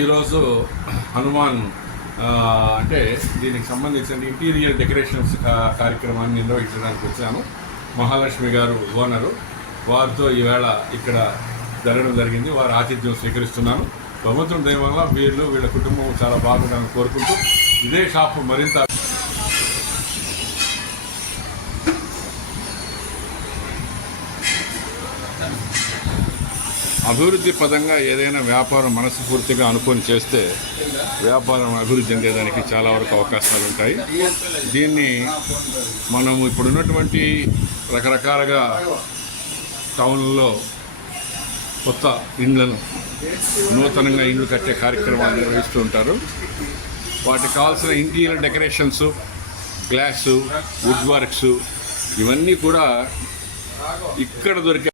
ఈరోజు హనుమాన్ అంటే దీనికి సంబంధించిన ఇంటీరియర్ డెకరేషన్స్ కార్యక్రమాన్ని నిర్వహించడానికి వచ్చాను. మహాలక్ష్మి గారు ఓనరు, వారితో ఈవేళ ఇక్కడ జరగడం జరిగింది. వారి ఆతిథ్యం స్వీకరిస్తున్నాను. భగవంతుని దయ వల్ల వీళ్ళ కుటుంబం చాలా బాగుండాలని కోరుకుంటూ ఇదే షాపు మరింత అభివృద్ధి పదంగా ఏదైనా వ్యాపారం మనస్ఫూర్తిగా అనుకొని చేస్తే వ్యాపారం అభివృద్ధి చెందేదానికి చాలా వరకు అవకాశాలు ఉంటాయి. దీన్ని మనము ఇప్పుడున్నటువంటి రకరకాలుగా టౌన్లో కొత్త ఇండ్లను నూతనంగా ఇండ్లు కట్టే కార్యక్రమాలు నిర్వహిస్తూ ఉంటారు. వాటికి కావాల్సిన interior decorations, glass, wood works ఇవన్నీ కూడా ఇక్కడ దొరికే